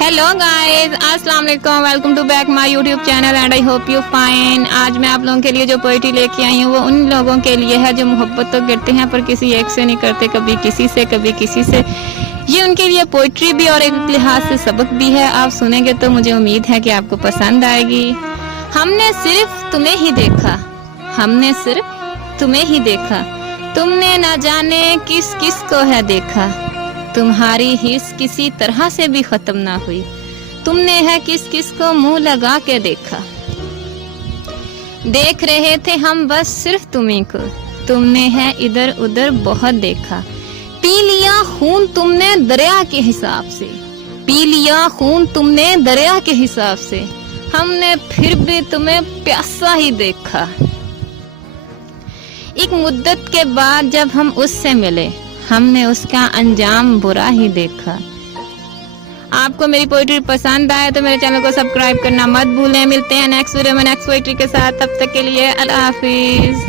Hello guys, अस्सलाम वालेकुम। Welcome to back my YouTube channel and I hope you fine. आज मैं आप लोगों के लिए जो पोइट्री लेके आई हूँ वो उन लोगों के लिए है जो मोहब्बत तो करते हैं पर किसी एक से नहीं करते, कभी किसी से कभी किसी से। ये उनके लिए पोइट्री भी और एक लिहाज से सबक भी है। आप सुनेंगे तो मुझे उम्मीद है कि आपको पसंद आएगी। हमने सिर्फ तुम्हें ही देखा, हमने सिर्फ तुम्हें ही देखा, तुमने न जाने किस किस को है देखा। तुम्हारी हिस्स किसी तरह से भी खत्म ना हुई, तुमने है किस किस को मुंह लगा के देखा। देख रहे थे हम बस सिर्फ तुम्हीं को, तुमने है इधर उधर बहुत देखा। पी लिया खून तुमने दरिया के हिसाब से, पी लिया खून तुमने दरिया के हिसाब से, हमने फिर भी तुम्हें प्यासा ही देखा। एक मुद्दत के बाद जब हम उससे मिले, हमने उसका अंजाम बुरा ही देखा। आपको मेरी पोइट्री पसंद आए तो मेरे चैनल को सब्सक्राइब करना मत भूलें। मिलते हैं नेक्स्ट वीडियो में नेक्स्ट पोइट्री के साथ। तब तक के लिए अल्लाह हाफिज।